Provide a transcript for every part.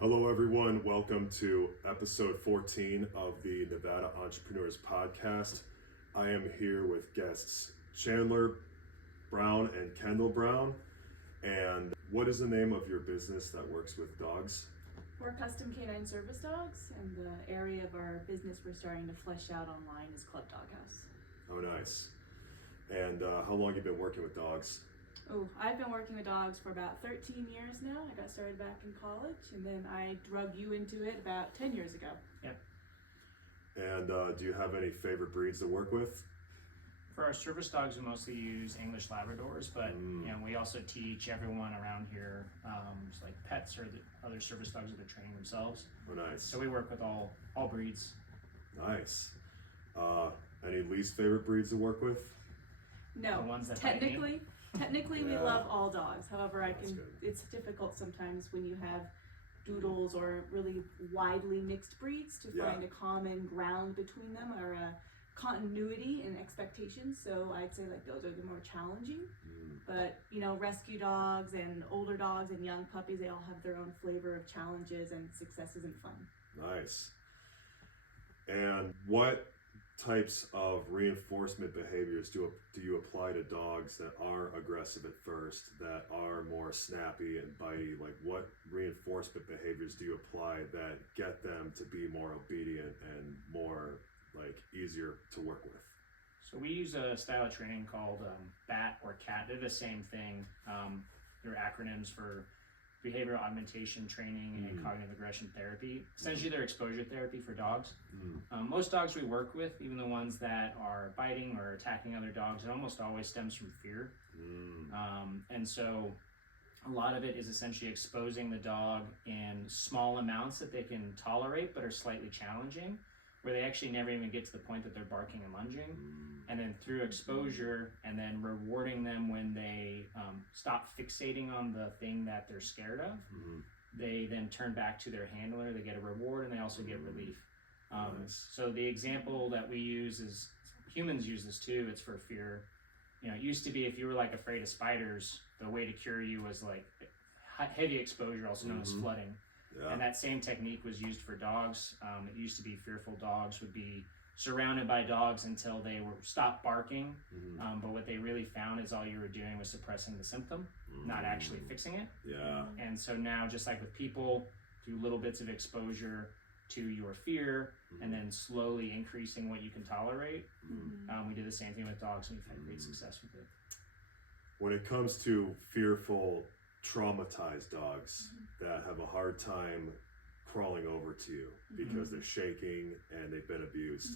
Hello, everyone. Welcome to episode 14 of the Nevada Entrepreneurs Podcast. I am here with guests Chandler Brown and Kendall Brown. And what is the name of your business that works with dogs? We're custom canine service dogs, and the area of our business we're starting to flesh out online is Club Doghouse. Oh, nice. And how long have you been working with dogs? Oh, I've been working with dogs for about 13 years now. I got started back in college, and then I drug you into it about 10 years ago. Yep. And do you have any favorite breeds to work with? For our service dogs, we mostly use English Labradors, but we also teach everyone around here, just like pets or the other service dogs that they're training themselves. Oh, nice. So we work with all breeds. Nice. Any least favorite breeds to work with? No, The ones that technically we Yeah. love all dogs. However, That's good. it's difficult sometimes when you have doodles or really widely mixed breeds to Yeah. find a common ground between them or a continuity and expectations. So I'd say like those are the more challenging. But rescue dogs and older dogs and young puppies, they all have their own flavor of challenges and successes and fun. Nice. And what types of reinforcement behaviors do you apply to dogs that are aggressive at first, that are more snappy and bitey? Like, what reinforcement behaviors do you apply that get them to be more obedient and more easier to work with? So we use a style of training called BAT or CAT. They're the same thing. They're acronyms for behavioral augmentation training and cognitive aggression therapy. Essentially, they're exposure therapy for dogs. Most dogs we work with, even the ones that are biting or attacking other dogs, it almost always stems from fear. And so a lot of it is essentially exposing the dog in small amounts that they can tolerate but are slightly challenging, where they actually never even get to the point that they're barking and lunging. And then through exposure and then rewarding them when they stop fixating on the thing that they're scared of, they then turn back to their handler, they get a reward, and they also get relief. Nice. So the example that we use is, humans use this too, it's for fear. It used to be if you were afraid of spiders, the way to cure you was heavy exposure, also known as flooding. Yeah. And that same technique was used for dogs. It used to be fearful dogs would be surrounded by dogs until they were stopped barking. But what they really found is all you were doing was suppressing the symptom, not actually fixing it. Yeah. And so now, just like with people, through little bits of exposure to your fear and then slowly increasing what you can tolerate, we did the same thing with dogs, and we've had great success with it. When it comes to fearful, traumatized dogs that have a hard time crawling over to you because they're shaking and they've been abused,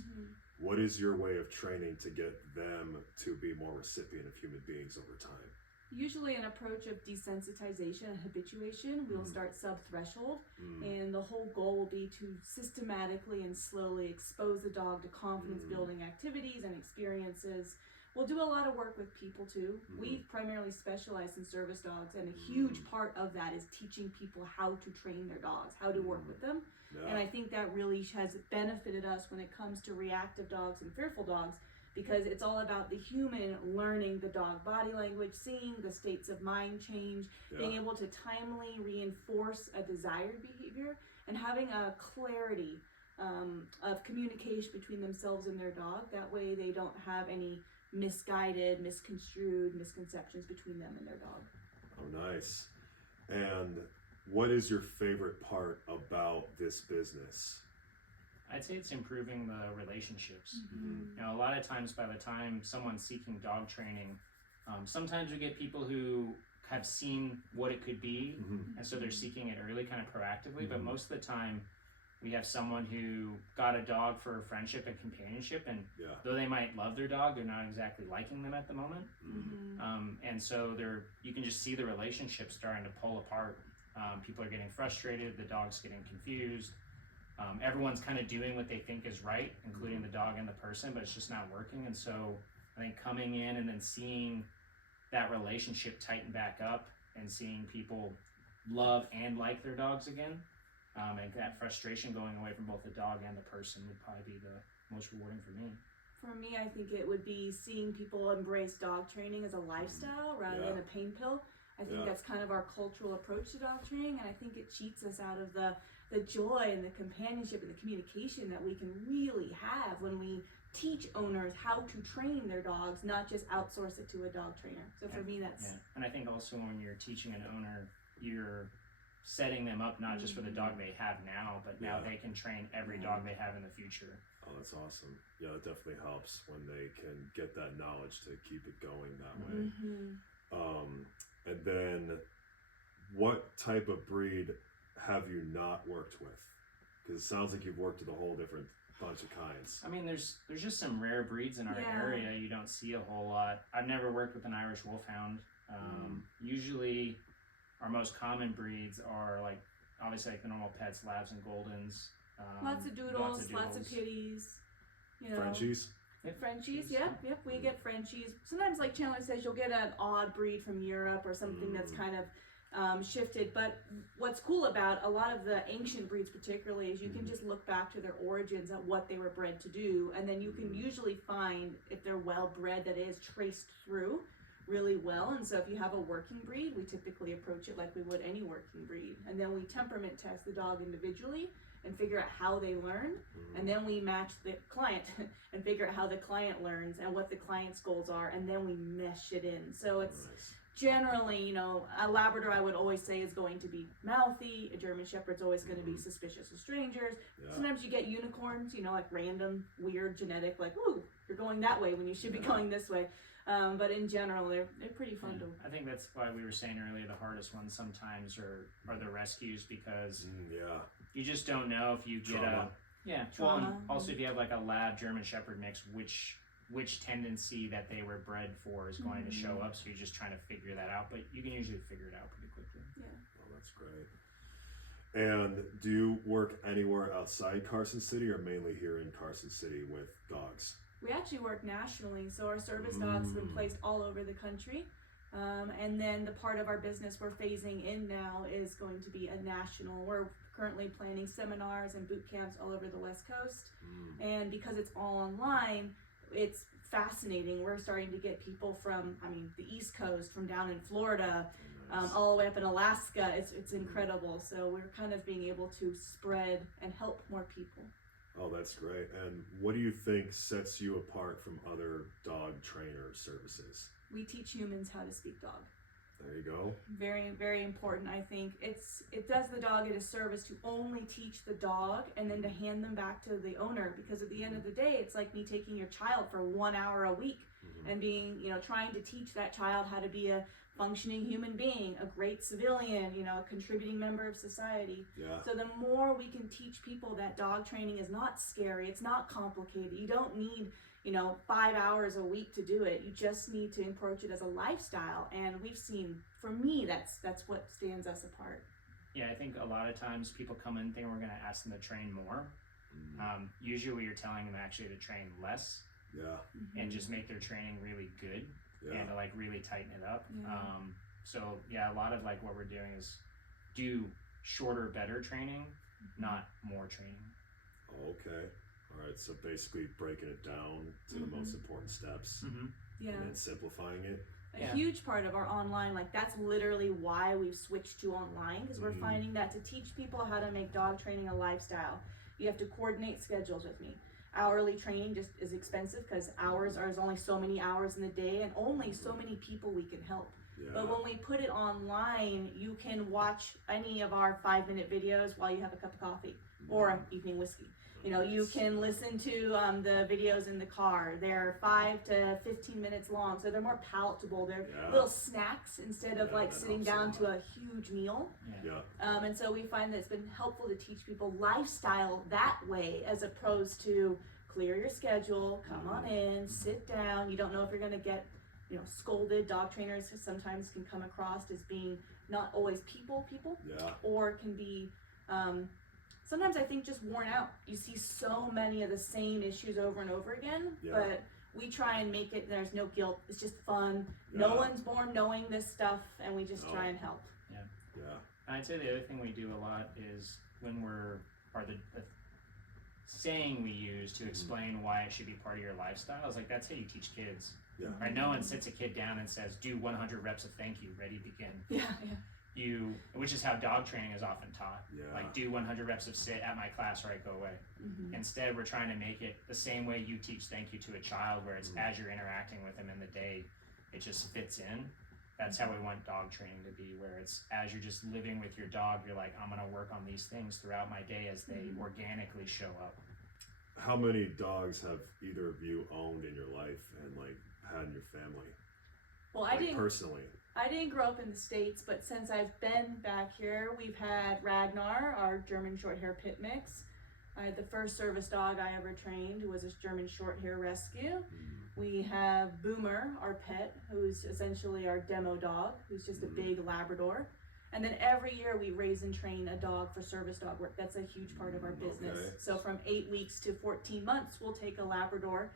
what is your way of training to get them to be more recipient of human beings over time? Usually an approach of desensitization and habituation. We'll start sub-threshold, and the whole goal will be to systematically and slowly expose the dog to confidence-building activities and experiences. We'll do a lot of work with people too. We primarily specialize in service dogs, and a huge part of that is teaching people how to train their dogs, how to work with them. Yeah. And I think that really has benefited us when it comes to reactive dogs and fearful dogs, because it's all about the human learning the dog body language, seeing the states of mind change, being able to timely reinforce a desired behavior, and having a clarity of communication between themselves and their dog. That way they don't have any misguided, misconstrued misconceptions between them and their dog. Oh, nice. And what is your favorite part about this business? I'd say it's improving the relationships. A lot of times, by the time someone's seeking dog training, sometimes we get people who have seen what it could be, and so they're seeking it early, kind of proactively. But most of the time, we have someone who got a dog for friendship and companionship, and though they might love their dog, they're not exactly liking them at the moment. And so you can just see the relationship starting to pull apart. People are getting frustrated, the dog's getting confused. Everyone's kind of doing what they think is right, including the dog and the person, but it's just not working. And so I think coming in and then seeing that relationship tighten back up and seeing people love and like their dogs again, and that frustration going away from both the dog and the person would probably be the most rewarding for me. For me, I think it would be seeing people embrace dog training as a lifestyle rather than a pain pill. I think Yeah. that's kind of our cultural approach to dog training, and I think it cheats us out of the joy and the companionship and the communication that we can really have when we teach owners how to train their dogs, not just outsource it to a dog trainer. So for me, that's and I think also when you're teaching an owner, you're setting them up not just for the dog they have now, but now they can train every dog they have in the future. Oh, that's awesome. Yeah, it definitely helps when they can get that knowledge to keep it going that way. And then what type of breed have you not worked with? Because it sounds like you've worked with a whole different bunch of kinds. I mean, there's just some rare breeds in our area you don't see a whole lot. I've never worked with an Irish Wolfhound. Usually our most common breeds are like, obviously like the normal pets, Labs and Goldens. lots of doodles, lots of pitties, you know. Frenchies? Frenchies, yep, we get Frenchies. Sometimes, like Chandler says, you'll get an odd breed from Europe or something that's kind of shifted. But what's cool about a lot of the ancient breeds particularly is you can just look back to their origins at what they were bred to do, and then you can usually find if they're well bred that it is traced through really well. And so if you have a working breed, we typically approach it like we would any working breed, and then we temperament test the dog individually and figure out how they learn, and then we match the client and figure out how the client learns and what the client's goals are, and then we mesh it in. So it's generally, you know, a Labrador I would always say is going to be mouthy, a German Shepherd's always going to be suspicious of strangers. Sometimes you get unicorns, you know, like random, weird genetic, like, ooh, you're going that way when you should be going this way. But in general, they're pretty fun to. I think that's why we were saying earlier the hardest ones sometimes are the rescues, because you just don't know if you get Trauma. Well, and also if you have like a Lab German Shepherd mix, which tendency that they were bred for is going to show up. So you're just trying to figure that out, but you can usually figure it out pretty quickly. Oh, that's great. And do you work anywhere outside Carson City or mainly here in Carson City with dogs? We actually work nationally, so our service dogs have been placed all over the country. And then the part of our business we're phasing in now is going to be a national. We're currently planning seminars and boot camps all over the West Coast. And because it's all online, it's fascinating. We're starting to get people from, the East Coast, from down in Florida, all the way up in Alaska. It's incredible. So we're kind of being able to spread and help more people. Oh, that's great. And what do you think sets you apart from other dog trainer services? We teach humans how to speak dog. There you go. Very, very important. I think it does the dog a disservice to only teach the dog and then to hand them back to the owner, because at the end of the day, it's like me taking your child for 1 hour a week and being, trying to teach that child how to be a functioning human being, a great civilian, a contributing member of society. So the more we can teach people that dog training is not scary, it's not complicated. You don't need 5 hours a week to do it. You just need to approach it as a lifestyle. And we've seen, for me, that's what stands us apart. Yeah, I think a lot of times people come in thinking we're going to ask them to train more. Usually you're telling them actually to train less. And just make their training really good and to really tighten it up. So a lot of what we're doing is do shorter, better training, not more training. Okay. All right, so basically breaking it down to the most important steps and then simplifying it. A huge part of our online, that's literally why we've switched to online, because we're finding that to teach people how to make dog training a lifestyle, you have to coordinate schedules with me. Hourly training just is expensive because there's only so many hours in the day and only so many people we can help. But when we put it online, you can watch any of our 5-minute videos while you have a cup of coffee or an evening whiskey. You can listen to the videos in the car. They're 5 to 15 minutes long, so they're more palatable. They're little snacks instead of sitting down to a huge meal. And so we find that it's been helpful to teach people lifestyle that way, as opposed to clear your schedule, come on in, sit down. You don't know if you're going to get scolded. Dog trainers sometimes can come across as being not always people, or can be sometimes I think just worn out. You see so many of the same issues over and over again, but we try and make it, there's no guilt, it's just fun. No one's born knowing this stuff, and we just try and help. I'd say the other thing we do a lot is when the saying we use to explain why it should be part of your lifestyle is that's how you teach kids. Yeah. Right? No one sits a kid down and says, do 100 reps of thank you, ready, begin. Yeah. Which is how dog training is often taught. Yeah. Like, do 100 reps of sit at my class or I go away. Instead, we're trying to make it the same way you teach thank you to a child, where it's as you're interacting with them in the day, it just fits in. That's how we want dog training to be, where it's as you're just living with your dog, you're like, I'm gonna work on these things throughout my day as they organically show up. How many dogs have either of you owned in your life and like had in your family? Well, like, personally. I didn't grow up in the States, but since I've been back here, we've had Ragnar, our German Shorthair Pit Mix. The first service dog I ever trained was a German Shorthair Rescue. We have Boomer, our pet, who's essentially our demo dog, who's just a big Labrador. And then every year we raise and train a dog for service dog work. That's a huge part of our business. Okay. So from 8 weeks to 14 months, we'll take a Labrador.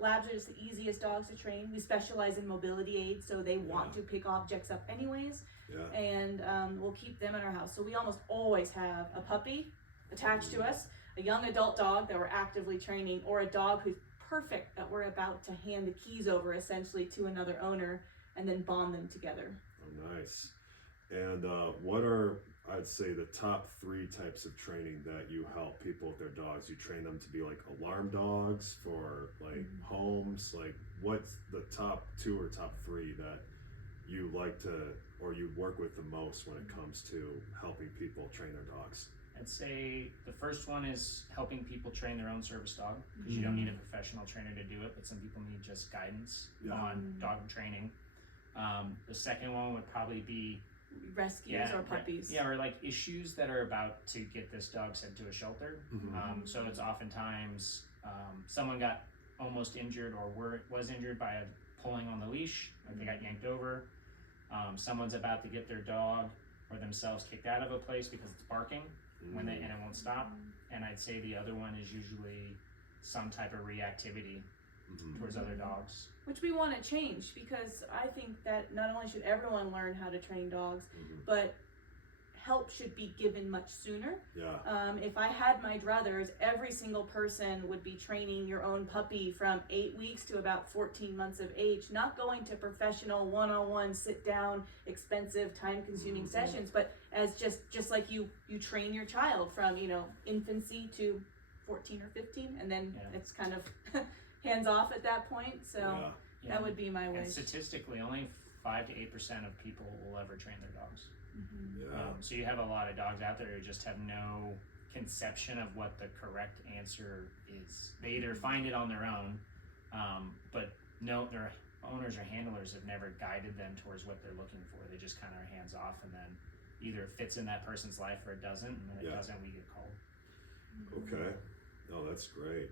Labs are just the easiest dogs to train. We specialize in mobility aids, so they want to pick objects up anyways. Yeah. And we'll keep them in our house. So we almost always have a puppy attached to us, a young adult dog that we're actively training, or a dog who's perfect that we're about to hand the keys over essentially to another owner and then bond them together. Oh, nice. And what are, I'd say, the top 3 types of training that you help people with their dogs? You train them to be like alarm dogs for like homes. Like, what's the top 2 or top 3 that you like to, or you work with the most when it comes to helping people train their dogs? I'd say the first one is helping people train their own service dog, because you don't need a professional trainer to do it, but some people need just guidance on dog training. The second one would probably be rescues or puppies. Or like issues that are about to get this dog sent to a shelter. So it's oftentimes someone got almost injured or was injured by pulling on the leash, like they got yanked over. Someone's about to get their dog or themselves kicked out of a place because it's barking and it won't stop. And I'd say the other one is usually some type of reactivity towards other dogs. Which we want to change, because I think that not only should everyone learn how to train dogs, but help should be given much sooner. If I had my druthers, every single person would be training your own puppy from 8 weeks to about 14 months of age, not going to professional one-on-one, sit down, expensive, time-consuming sessions, but as just like you train your child from, infancy to 14 or 15, and then it's kind of hands off at that point. So that would be my wish. And statistically, only 5 to 8% of people will ever train their dogs. So you have a lot of dogs out there who just have no conception of what the correct answer is. They either find it on their own, but no, their owners or handlers have never guided them towards what they're looking for. They just kind of are hands off, and then either it fits in that person's life or it doesn't, and when it doesn't, we get called. Okay. Oh, that's great.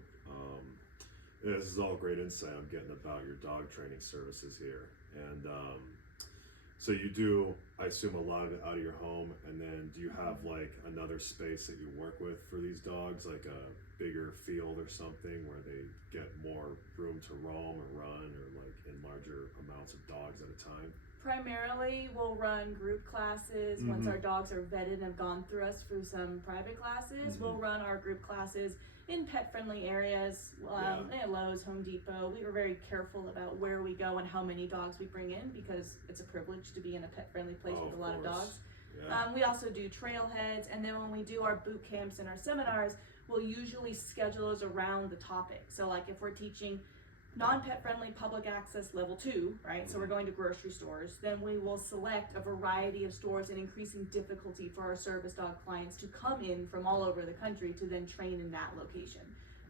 This is all great insight I'm getting about your dog training services here. And so you do, I assume, a lot of it out of your home, and then do you have like another space that you work with for these dogs, like a bigger field or something where they get more room to roam or run, or like in larger amounts of dogs at a time? Primarily, we'll run group classes. Once our dogs are vetted and have gone through us through some private classes, we'll run our group classes in pet-friendly areas, at Lowe's, Home Depot. We were very careful about where we go and how many dogs we bring in, because it's a privilege to be in a pet-friendly place with a lot of dogs. We also do trailheads, and then when we do our boot camps and our seminars, we'll usually schedule those around the topic. So like if we're teaching non-pet friendly public access level 2, right? So we're going to grocery stores. Then we will select a variety of stores in increasing difficulty for our service dog clients to come in from all over the country to then train in that location.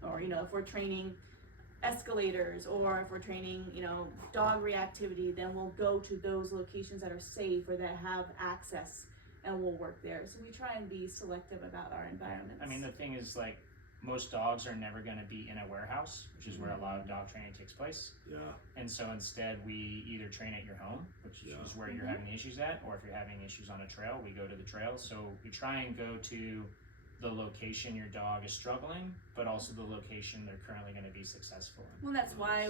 Or, if we're training escalators, or if we're training, dog reactivity, then we'll go to those locations that are safe or that have access, and we'll work there. So we try and be selective about our environments. I mean, the thing is, like, most dogs are never going to be in a warehouse, which is where a lot of dog training takes place. And so instead, we either train at your home, which is where you're having issues at, or if you're having issues on a trail, we go to the trail. So we try and go to the location your dog is struggling, but also the location they're currently going to be successful in. Well, that's why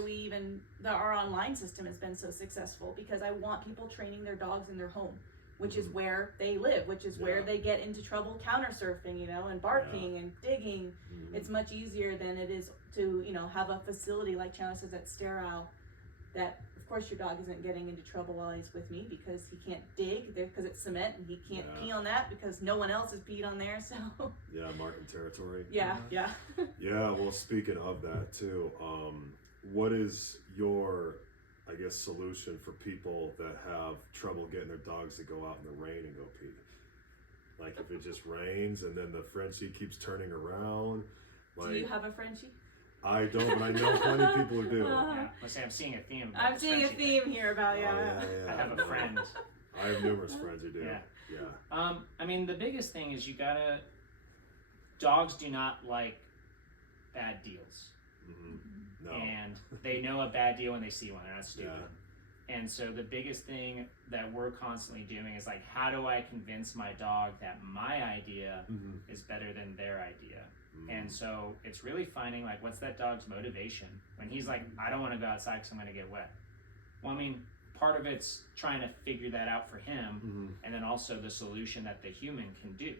our online system has been so successful, because I want people training their dogs in their home, which is where they live, which is where they get into trouble counter surfing, and barking and digging. It's much easier than it is to, have a facility like Chandler says that's sterile, that of course your dog isn't getting into trouble while he's with me because he can't dig because it's cement and he can't pee on that because no one else has peed on there. So yeah, marking territory. yeah. Yeah, well, speaking of that too, what is your, I guess, solution for people that have trouble getting their dogs to go out in the rain and go pee? Like if it just rains and then the Frenchie keeps turning around. Like, do you have a Frenchie? I don't, but I know plenty of people who do. Yeah, let's say I'm seeing a theme. I'm seeing a theme here about I have a friend. I have numerous friends who do. Yeah. I mean, the biggest thing is dogs do not like bad deals. No. And they know a bad deal when they see one. They're not stupid. And so the biggest thing that we're constantly doing is like, how do I convince my dog that my idea is better than their idea? And so it's really finding like, what's that dog's motivation? When he's like, I don't want to go outside because I'm going to get wet. Well, I mean, part of it's trying to figure that out for him, and then also the solution that the human can do.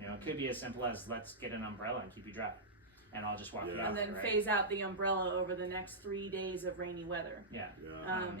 You know, it could be as simple as, let's get an umbrella and keep you dry, and I'll just walk you out and then there, right? phase out the umbrella over the next 3 days of rainy weather.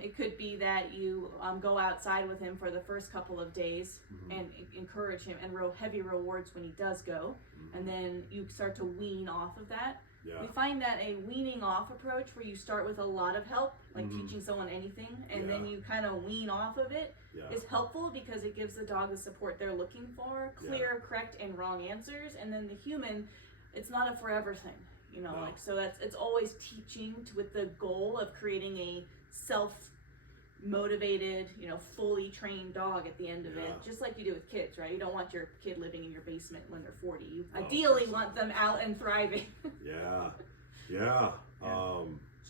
It could be that you go outside with him for the first couple of days and encourage him and heavy rewards when he does go, and then you start to wean off of that. We find that a weaning off approach, where you start with a lot of help, like teaching someone anything, and then you kind of wean off of it, is helpful because it gives the dog the support they're looking for, clear, correct, and wrong answers. And then the human, it's not a forever thing, you know. Like, so it's always teaching with the goal of creating a self-motivated, you know, fully trained dog at the end of it, just like you do with kids, right? You don't want your kid living in your basement when they're 40. You ideally want them out and thriving. So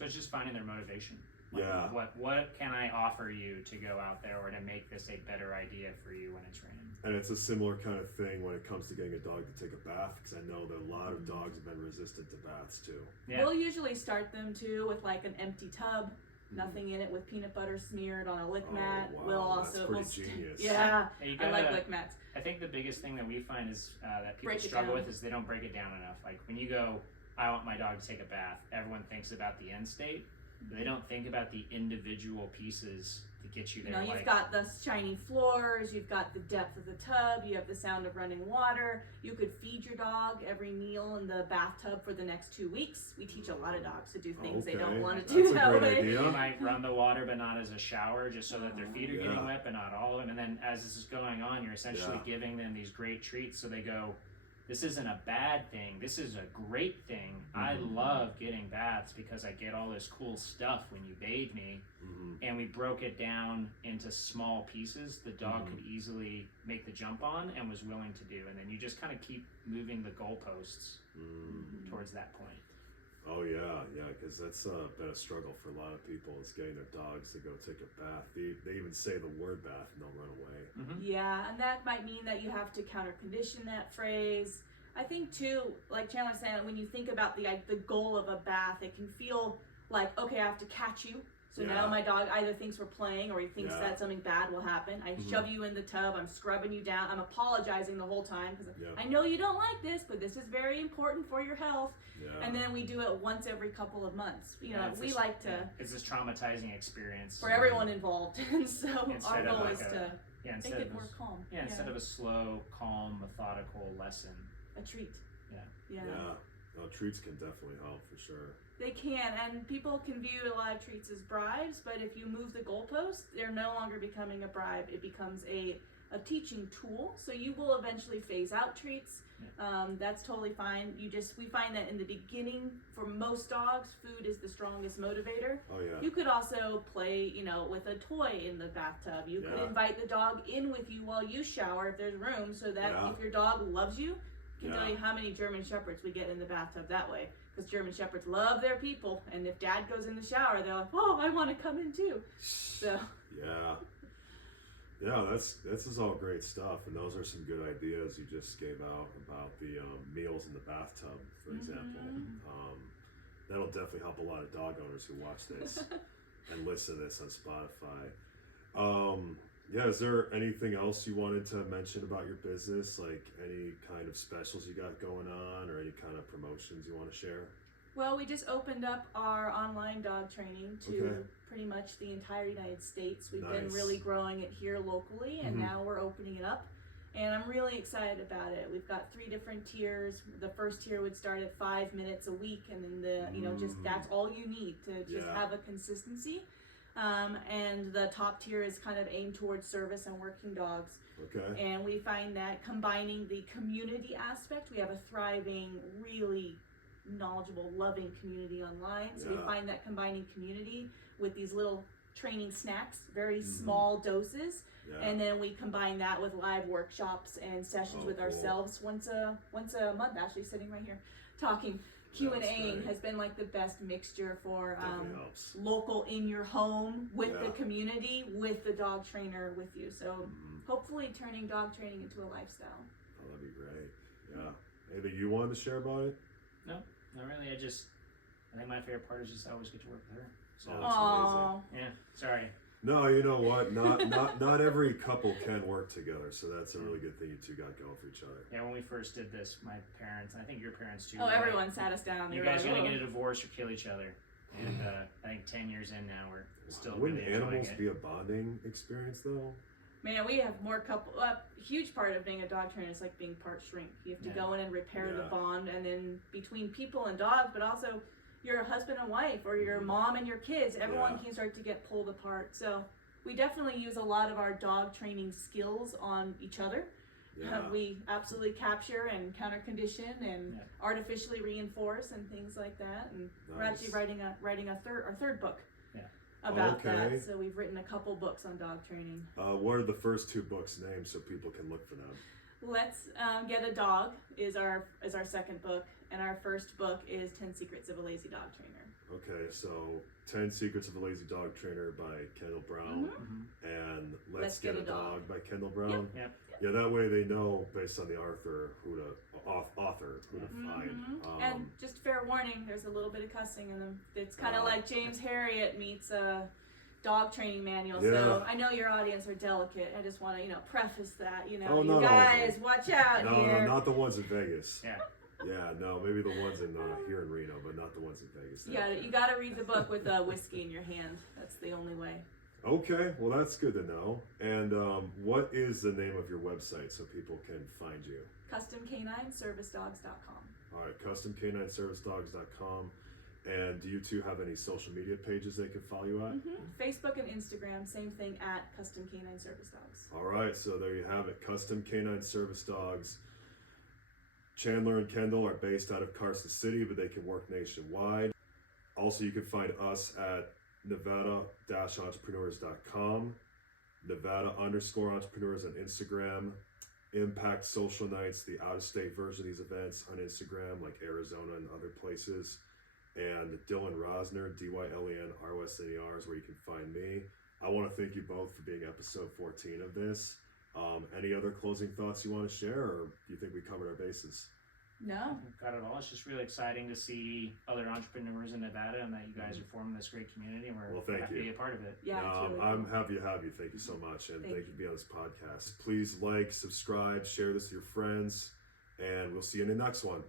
it's just finding their motivation. Like, what can I offer you to go out there or to make this a better idea for you when it's raining? And it's a similar kind of thing when it comes to getting a dog to take a bath, because I know that a lot of dogs have been resistant to baths too. We'll usually start them too with like an empty tub, nothing in it, with peanut butter smeared on a lick mat. We'll also, that's pretty genius. I like lick mats. I think the biggest thing that we find is that people struggle with is they don't break it down enough. Like when you go, I want my dog to take a bath, everyone thinks about the end state. They don't think about the individual pieces to get you there. You know, you've got the shiny floors, you've got the depth of the tub, you have the sound of running water. You could feed your dog every meal in the bathtub for the next 2 weeks. We teach a lot of dogs to do things they don't want to do that way. You might run the water, but not as a shower, just so that their feet are getting wet, but not all of them. And then as this is going on, you're essentially giving them these great treats, so they go, this isn't a bad thing, this is a great thing. I love getting baths because I get all this cool stuff when you bathe me. And we broke it down into small pieces the dog could easily make the jump on and was willing to do. And then you just kind of keep moving the goalposts towards that point. Oh yeah, because that's been a struggle for a lot of people, is getting their dogs to go take a bath. They even say the word bath and they'll run away. Yeah, and that might mean that you have to counter condition that phrase. I think too, like Chandler was saying, when you think about the goal of a bath, it can feel like, okay, I have to catch you. So now my dog either thinks we're playing or he thinks that something bad will happen. I shove you in the tub, I'm scrubbing you down, I'm apologizing the whole time because I know you don't like this, but this is very important for your health. And then we do it once every couple of months. You know, we like to... It's this traumatizing experience. For everyone involved. And so our goal is to make it more calm. Instead of a slow, calm, methodical lesson. A treat. Yeah. No, treats can definitely help for sure. They can, and people can view a lot of treats as bribes, but if you move the goalpost, they're no longer becoming a bribe. It becomes a teaching tool. So you will eventually phase out treats. That's totally fine. We find that in the beginning, for most dogs, food is the strongest motivator. You could also play, you know, with a toy in the bathtub. You could invite the dog in with you while you shower if there's room, so that if your dog loves you, I can tell you how many German Shepherds we get in the bathtub that way. Because German Shepherds love their people, and if Dad goes in the shower, they're like, "Oh, I want to come in too." So. This is all great stuff, and those are some good ideas you just gave out about the meals in the bathtub, for example. That'll definitely help a lot of dog owners who watch this and listen to this on Spotify. Is there anything else you wanted to mention about your business, like any kind of specials you got going on or any kind of promotions you want to share? Well, we just opened up our online dog training to Okay. pretty much the entire United States. We've been Nice. really growing it here locally, and Mhm. now we're opening it up. And I'm really excited about it. We've got 3 different tiers. The first tier would start at 5 minutes a week, and then just that's all you need to just Yeah. have a consistency. And the top tier is kind of aimed towards service and working dogs. Okay. And we find that combining the community aspect, we have a thriving, really knowledgeable, loving community online. So we Yeah. find that combining community with these little training snacks, very Mhm. small doses, Yeah. and then we combine that with live workshops and sessions Oh, with cool. ourselves once a month. Ashley sitting right here, talking That's Q&A great. has been like the best mixture for Definitely helps. local in your home with the Yeah. community with the dog trainer with you. So Mhm. hopefully turning dog training into a lifestyle. Oh, that'd be great. Yeah. Anything you wanted to share about it? No, not really. I think my favorite part is just I always get to work with her. So Oh, that's Aww. yeah, sorry. No, you know what? Not every couple can work together, so that's a really good thing you two got going for each other. Yeah, when we first did this, my parents, and I think your parents too. Oh, were everyone like, sat us down. They You were guys are like, gonna "Oh." get a divorce or kill each other. And I think 10 years in now, we're still Wouldn't really enjoying animals it. be a bonding experience though? Man, we have more couple. A huge part of being a dog trainer is like being part shrink. You have to Yeah. go in and repair the Yeah. bond, and then between people and dogs, but also your husband and wife, or your Mhm. mom and your kids, everyone Yeah. can start to get pulled apart. So we definitely use a lot of our dog training skills on each other. Yeah. We absolutely capture and counter condition and Yeah. artificially reinforce and things like that. And we're Nice. actually writing our third book Yeah. about Okay. that. So we've written a couple books on dog training. What are the first 2 books named so people can look for them? Let's Get a Dog is our second book, and our first book is 10 Secrets of a Lazy Dog Trainer. Okay, so 10 Secrets of a Lazy Dog Trainer by Kendall Brown Mhm. and Let's Get a Dog by Kendall Brown. Yep. Yeah, that way they know based on the author who to find. And just fair warning, there's a little bit of cussing in them. It's kind of Oh. like James Harriet meets a dog training manual. Yeah. So I know your audience are delicate. I just want to, preface that. Oh, You not all of guys, them. watch out No, here. not the ones in Vegas. Yeah. Yeah, no, maybe the ones in here in Reno, but not the ones in Vegas. You gotta read the book with a whiskey in your hand. That's the only way. Okay, well that's good to know. And what is the name of your website so people can find you? CustomCanineServiceDogs.com. All right, CustomCanineServiceDogs.com. And do you two have any social media pages they can follow you at? Facebook and Instagram, same thing at Custom Canine Service Dogs. All right, so there you have it. Custom Canine Service Dogs. Chandler and Kendall are based out of Carson City, but they can work nationwide. Also, you can find us at Nevada-entrepreneurs.com, Nevada_entrepreneurs on Instagram, Impact Social Nights, the out-of-state version of these events on Instagram, like Arizona and other places. And Dylan Rosner, DYLEN-ROSNER is where you can find me. I want to thank you both for being episode 14 of this. Any other closing thoughts you want to share, or do you think we covered our bases? No. We've got it all. It's just really exciting to see other entrepreneurs in Nevada and that you guys are forming this great community, and we're Well, thank happy you. to be a part of it. Yeah, it's really I'm cool. happy to have you. Thank you so much, and Thank thank you for being on this podcast. Please like, subscribe, share this with your friends, and we'll see you in the next one.